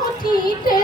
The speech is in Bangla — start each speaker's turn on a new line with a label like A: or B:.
A: উঠিতে